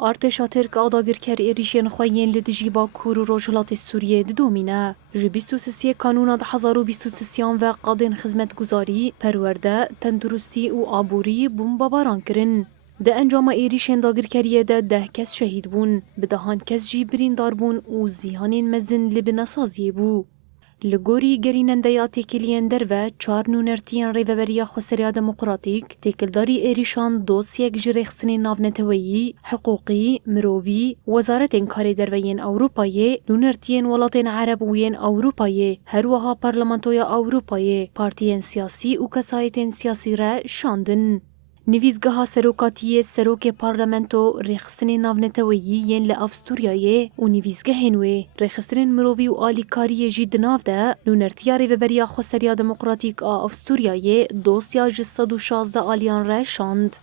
ارتشا ترک آداگرکر ایریشین خوین لدجی باکور و روجهلات سوریه ددومینه. جی 23 کانونا 1023 و قادن خدمت گزاری، پرورده، تندرستی و آبوری بوم باباران کرن. ده انجام ایریشین داگرکریه ده کس شهید بون، بدهان کس جی بریندار بون و زیانین مزن لبناسازیه بو. لگوری گریننده یا تکیلین در و 4 نونرتیان ریوبریا خسریا دموکراتیک تکلداری ایریشان دوسیک جریخستنی ناونتویی، حقوقی، مروی، وزارت انکاری دروین اوروپایی، نونرتیان ولاتین عرب وین اوروپایی، هروها پارلمانتویا اوروپایی، پارتیین سیاسی و کسایتین سیاسی را شاندن. نویزگاه سروکاتی سروک پارلمنتو رخصتن ناونتویی ین لأفستوریای و نویزگاه نوی رخصتن مروی و آلیکاری جید ناو ده نونرتیاری و بریا خسریا دموکراتیک أفستوریای دوسیا جسد و 16 آلیان را شاند.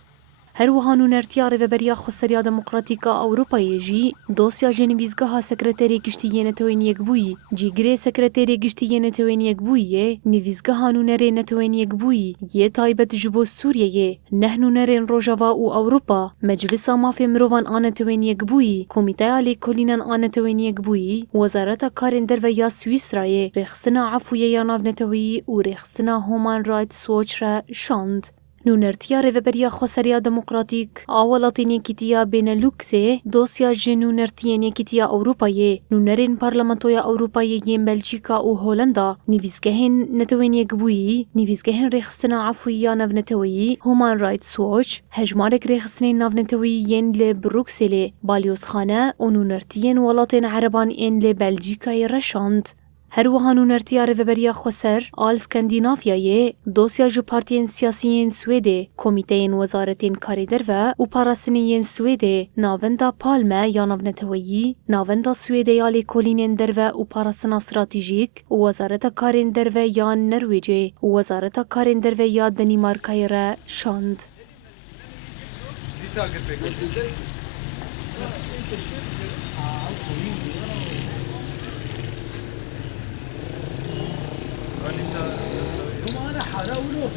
هر وها نونرتیاری و بریا خسریا دموکراتیکا اوروپایی جی دوسیا جنویزگاه سکرتری گشتی نتوین یک بوی جیگری سکرتری گشتی نتوین یک بویه نویزگاه نونری نتوین یک بوی یه تایبت جبو سوریه نه نونرین روژاوا و اوروپا مجلس مافی مروان آنتوین یک بوی کمیته آلی کلینن آنتوین یک بوی وزارت کارن در و یا سویسرای رخصنا عفویه یا ناو نتوی و رخصنا هومان رایتس ووچ را شاند. نونرتیا ریوبریا خسریا دموکراتیک آولاتین یکیتیا بینلوکسه دوسیا جنونرتین یکیتیا اوروپایی نونرین پارلمانتویا اوروپایی ین بلژیکا و هولندا نویزگهن نتوین یک بویی نویزگهن ریخستنا عفویی ناو نتویی هومان رایتس ووچ هجمارک ریخستنی ناو نتویی ین لبروکسل بالیوسخانه و نونرتین ولاتین عربان این لبلژیکای رشاند. هر وها نونرتیا ریوبریا خسر آل سکندینافیای دوسیا جو پارتیین سیاسیین سویده کمیتهین وزارتین کاری در و پاراسنیین سویده ناوندا پالمه یا ناونتویی ناوندا سویده یالی کولینین در و پاراسنا استراتیژیک وزارت کارین در و یا نرویجه وزارت کارین در و یا دنیمارکای را شاند. هم أنا حلاوله